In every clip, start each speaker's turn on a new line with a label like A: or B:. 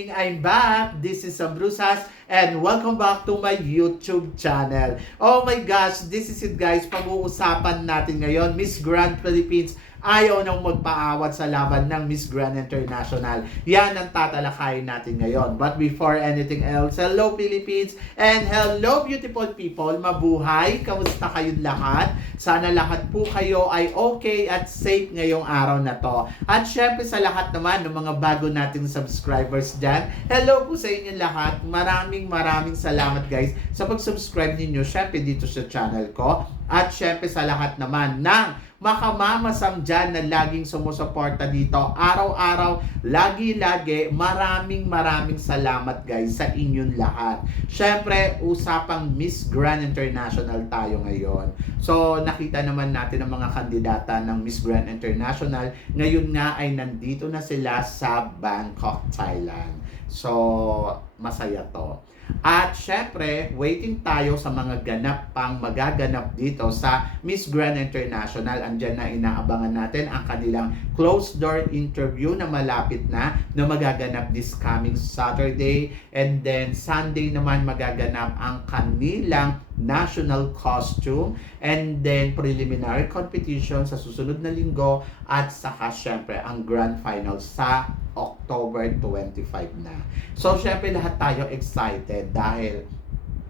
A: Evening! I'm back! This is Sam Brusas and welcome back to my YouTube channel. Oh my gosh! This is it guys. Pag-uusapan natin ngayon, Miss Grand Philippines ayaw nang magpaawat sa laban ng Miss Grand International. Yan ang tatalakayin natin ngayon. But before anything else, hello Philippines and hello beautiful people. Mabuhay! Kamusta kayong lahat? Sana lahat po kayo ay okay at safe ngayong araw na to. At syempre sa lahat naman ng mga bago nating subscribers dyan, hello po sa inyo lahat. Maraming maraming salamat guys sa pag-subscribe ninyo syempre dito sa channel ko. At syempre sa lahat naman ng makamamasam dyan na laging sumusuporta dito. Araw-araw, lagi-lagi, maraming maraming salamat guys sa inyong lahat. Syempre, usapang Miss Grand International tayo ngayon. So, nakita naman natin ang mga kandidata ng Miss Grand International. Ngayon nga ay nandito na sila sa Bangkok, Thailand. So, masaya to. At syempre, waiting tayo sa mga ganap pang magaganap dito sa Miss Grand International. Andyan na inaabangan natin ang kanilang closed door interview na malapit na na magaganap this coming Saturday. And then Sunday naman magaganap ang kanilang national costume and then preliminary competition sa susunod na linggo at saka syempre ang grand final sa October 25 na. So syempre lahat tayo excited dahil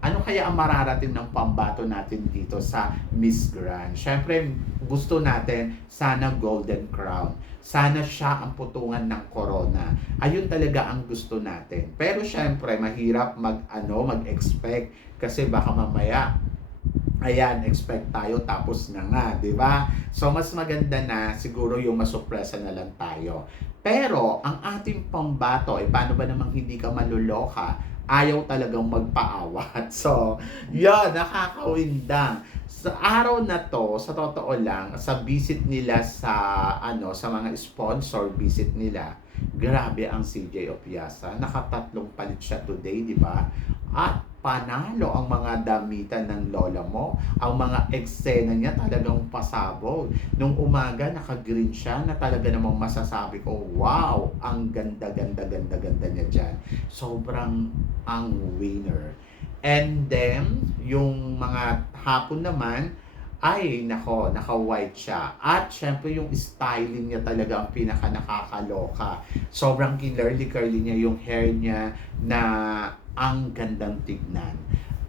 A: ano kaya ang mararating ng pambato natin dito sa Miss Grand? Syempre, gusto natin sana Golden Crown. Sana siya ang putungan ng corona. Ayun talaga ang gusto natin. Pero syempre, mahirap mag ano, mag-expect kasi baka mamaya Ayan, expect tayo tapos na nga, di ba? So, mas maganda na siguro yung masupresa na lang tayo. Pero, ang ating pambato, eh, paano ba namang hindi ka maluloka? Ayaw talagang magpaawat. So, yun, nakakawindang. Sa araw na to, sa totoo lang, sa visit nila sa, ano, sa mga sponsor visit nila, grabe ang CJ Opiasa. Nakatatlong palit siya today, di ba? At panalo ang mga damitan ng lola mo. Ang mga eksena niya talagang pasabog. Nung umaga, naka-green siya na talaga namang masasabi ko, wow, ang ganda, ganda, ganda, ganda niya dyan. Sobrang ang winner. And then, yung mga hapon naman, ay, nako, naka-white siya. At syempre yung styling niya talaga ang pinaka nakakaloka. Sobrang kinlerly-curly niya yung hair niya na ang gandang tignan.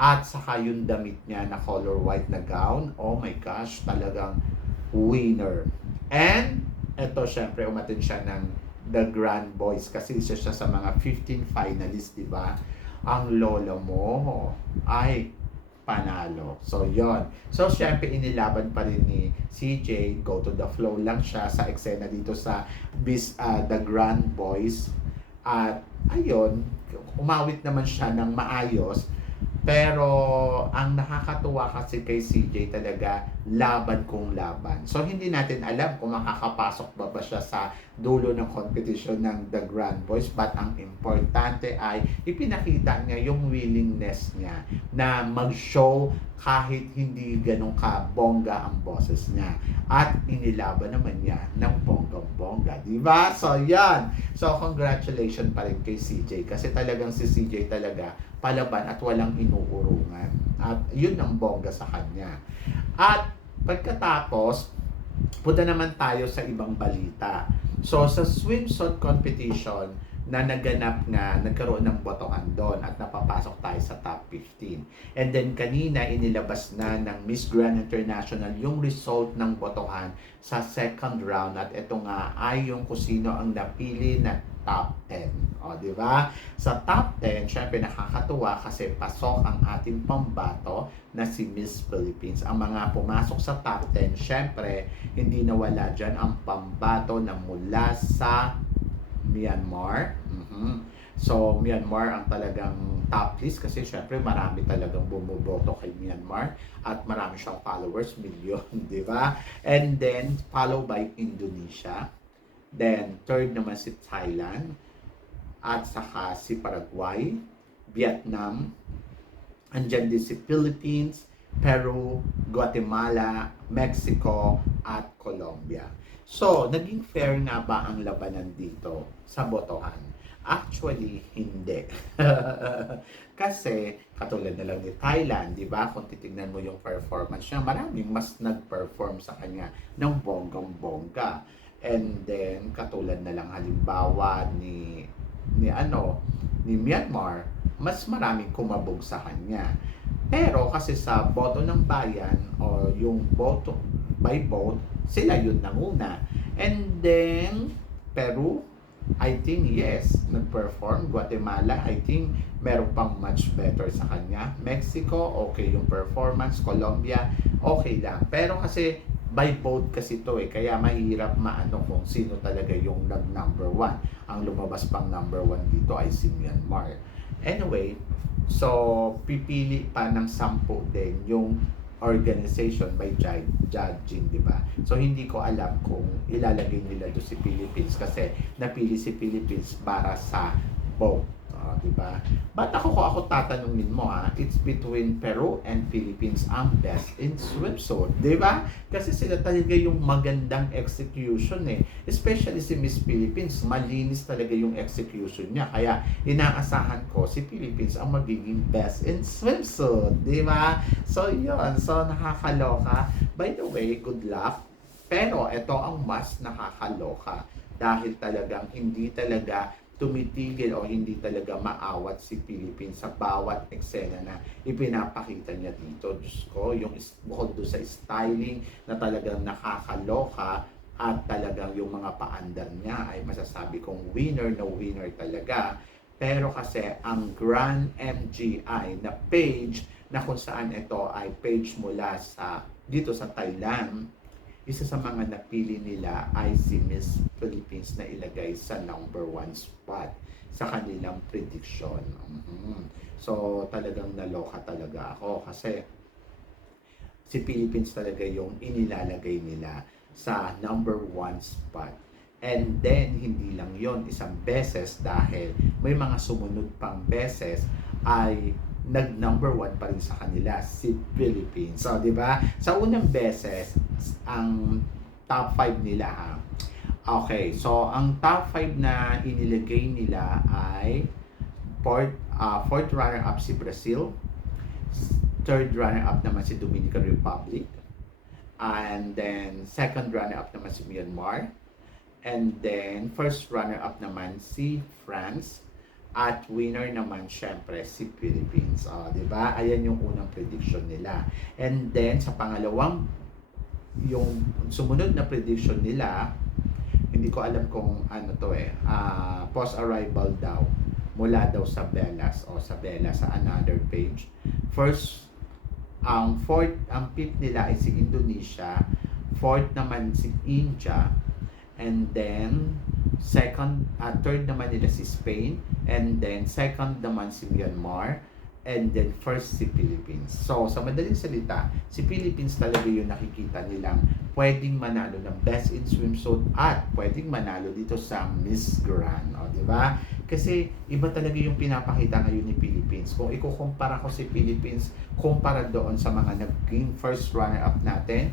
A: At saka yung damit niya na color white na gown, oh my gosh, talagang winner. And, eto syempre, umatin siya ng The Grand Boys kasi isa siya sa mga 15 finalists, di ba? Ang lolo mo ay panalo. So, yon So, syempre, inilaban pa rin ni CJ. Go to the flow lang siya sa eksena dito sa bis, uh, The Grand Boys. At, ayun, umawit naman siya ng maayos. Pero, ang nakakatuwa kasi kay CJ talaga, laban kung laban. So, hindi natin alam kung makakapasok ba ba siya sa dulo ng competition ng The Grand Boys. But, ang importante ay ipinakita niya yung willingness niya na mag-show kahit hindi ganun ka bongga ang boses niya. At inilaban naman niya ng bongga-bongga. Di ba? So, yan. So, congratulations pa rin kay CJ. Kasi talagang si CJ talaga palaban at walang inuurungan. At yun ang bongga sa kanya. At pagkatapos, punta naman tayo sa ibang balita. So, sa swimsuit competition, na naganap nga, nagkaroon ng botohan doon at napapasok tayo sa top 15. And then kanina inilabas na ng Miss Grand International yung result ng botohan sa second round at ito nga ay yung kusino ang napili na top 10. O, di ba? Sa top 10, syempre nakakatuwa kasi pasok ang ating pambato na si Miss Philippines. Ang mga pumasok sa top 10, syempre hindi nawala dyan ang pambato na mula sa Myanmar. Mm-hmm. So, Myanmar ang talagang top list kasi syempre marami talagang bumuboto kay Myanmar at marami siyang followers, million, di ba? And then, followed by Indonesia. Then, third naman si Thailand. At saka si Paraguay, Vietnam, andyan din si Philippines, Peru, Guatemala, Mexico, at Colombia. So, naging fair nga ba ang labanan dito sa botohan? Actually, hindi. Kasi, katulad na lang ni Thailand, di ba? Kung titignan mo yung performance niya, maraming mas nag-perform sa kanya ng bonggang-bongga. And then, katulad na lang halimbawa ni, ni ano, ni Myanmar, mas maraming kumabog sa kanya. Pero kasi sa boto ng bayan o yung boto by vote, sila yun nanguna. And then, Peru, I think yes, nag-perform. Guatemala, I think meron pang much better sa kanya. Mexico, okay yung performance. Colombia, okay lang. Pero kasi by vote kasi to eh, kaya mahirap maano kung sino talaga yung nag-number one. Ang lumabas pang number one dito ay si Myanmar. Anyway, so pipili pa ng sampu din yung organization by judging, di ba? So, hindi ko alam kung ilalagay nila do si Philippines kasi napili si Philippines para sa vote. Ba? But ako ko ako tatanungin mo ha, it's between Peru and Philippines ang best in swimsuit, di ba? Kasi sila talaga yung magandang execution eh. Especially si Miss Philippines, malinis talaga yung execution niya. Kaya inaasahan ko si Philippines ang magiging best in swimsuit, di ba? So yun, so nakakaloka. By the way, good luck. Pero ito ang mas nakakaloka dahil talagang hindi talaga tumitigil o hindi talaga maawat si Philippines sa bawat eksena na ipinapakita niya dito. Diyos ko, yung bukod doon sa styling na talagang nakakaloka at talagang yung mga paandar niya ay masasabi kong winner na winner talaga. Pero kasi ang Grand MGI na page na kung saan ito ay page mula sa dito sa Thailand, isa sa mga napili nila ay si Miss Philippines na ilagay sa number one spot sa kanilang prediction. Mhm. So talagang naloka talaga ako kasi si Philippines talaga yung inilalagay nila sa number one spot. And then, hindi lang yon isang beses dahil may mga sumunod pang beses ay nag number one pa rin sa kanila si Philippines. So, di ba? Sa unang beses, ang top 5 nila ha. Okay, so ang top 5 na inilagay nila ay fourth, uh, fourth runner-up si Brazil, third runner-up naman si Dominican Republic, and then second runner-up naman si Myanmar, and then first runner-up naman si France, at winner naman syempre si Philippines. Oh, 'di ba? Ayan yung unang prediction nila. And then sa pangalawang yung sumunod na prediction nila, hindi ko alam kung ano to eh, ah, post arrival daw mula daw sa Belas o sa Bella sa another page. First ang fourth, ang fifth nila ay si Indonesia, fourth naman si India, and then second, uh, third naman nila si Spain, and then second naman si Myanmar, and then first si Philippines. So, sa madaling salita, si Philippines talaga yung nakikita nilang pwedeng manalo ng best in swimsuit at pwedeng manalo dito sa Miss Grand, o, di ba? Kasi iba talaga yung pinapakita ngayon ni Philippines. Kung ikukumpara ko si Philippines, kumpara doon sa mga naging first runner-up natin,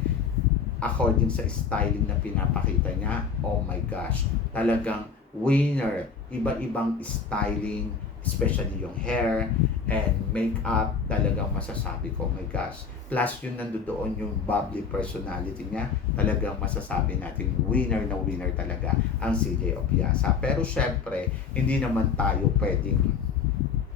A: according sa styling na pinapakita niya, oh my gosh, talagang winner. Iba-ibang styling, especially yung hair and makeup, talagang masasabi ko, oh my gosh. Plus yung nandoon yung bubbly personality niya, talagang masasabi natin winner na winner talaga ang CJ Opiasa. Pero syempre, hindi naman tayo pwedeng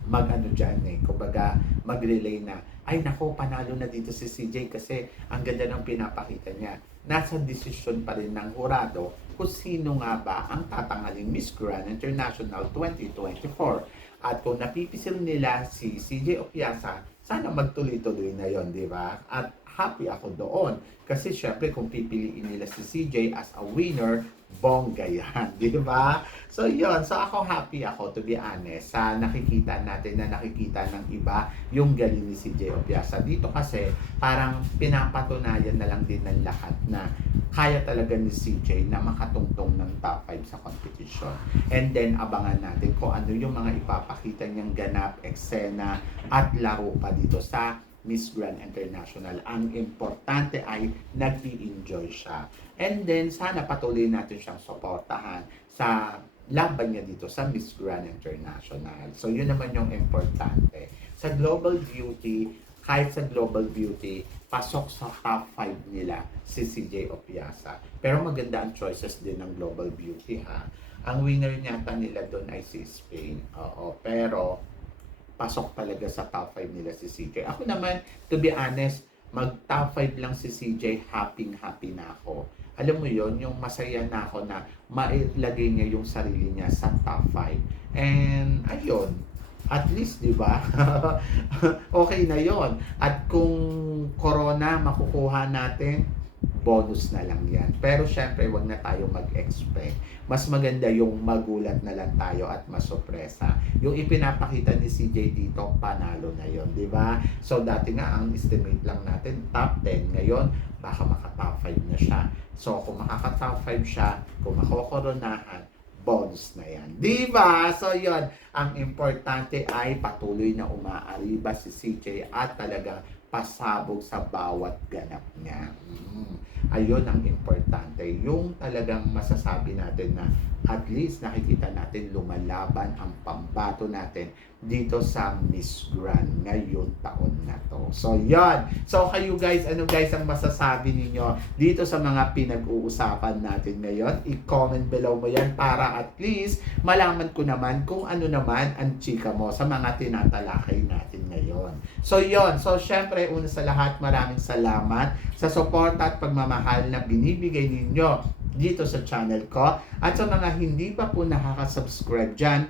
A: mag-ano dyan eh. Kumbaga, mag-relay na, ay nako, panalo na dito si CJ kasi ang ganda ng pinapakita niya. Nasa desisyon pa rin ng hurado kung sino nga ba ang tatangaling Miss Grand International 2024. At kung napipisil nila si CJ Opiasa, sana magtuloy-tuloy na yon di ba? At happy ako doon. Kasi syempre kung pipiliin nila si CJ as a winner, bongga yan, di ba? So yon so ako happy ako to be honest sa nakikita natin na nakikita ng iba yung galing ni CJ Opiasa. Dito kasi parang pinapatunayan na lang din ng lahat na kaya talaga ni CJ na makatungtong ng top 5 sa competition. And then abangan natin kung ano yung mga ipapakita niyang ganap, eksena at laro pa dito sa Miss Grand International. Ang importante ay nag enjoy siya. And then, sana patuloy natin siyang suportahan sa laban niya dito sa Miss Grand International. So, yun naman yung importante. Sa Global Beauty, kahit sa Global Beauty, pasok sa top 5 nila si CJ Opiasa. Pero maganda ang choices din ng Global Beauty ha. Ang winner yata nila doon ay si Spain. Oo, pero pasok talaga sa top 5 nila si CJ. Ako naman, to be honest, mag top 5 lang si CJ, happy happy na ako. Alam mo yon yung masaya na ako na mailagay niya yung sarili niya sa top 5. And ayun, at least, di ba? okay na yon. At kung corona makukuha natin, bonus na lang yan. Pero syempre, wag na tayo mag-expect. Mas maganda yung magulat na lang tayo at masopresa. Yung ipinapakita ni CJ dito, panalo na yon, di ba? So, dati nga, ang estimate lang natin, top 10. Ngayon, baka maka-top 5 na siya. So, kung makaka-top 5 siya, kung makokoronahan, bonus na yan. Di ba? So, yon Ang importante ay patuloy na umaariba si CJ at talagang pasabog sa bawat ganap niya. Ayun ang importante. Yung talagang masasabi natin na at least nakikita natin lumalaban ang pambato natin dito sa Miss Grand ngayon taon na to. So, yon So, kayo guys, ano guys ang masasabi ninyo dito sa mga pinag-uusapan natin ngayon? I-comment below mo yan para at least malaman ko naman kung ano naman ang chika mo sa mga tinatalakay natin ngayon. So, yon So, syempre, una sa lahat, maraming salamat sa suporta at pagmamahal na binibigay ninyo dito sa channel ko. At sa mga hindi pa po nakaka-subscribe dyan,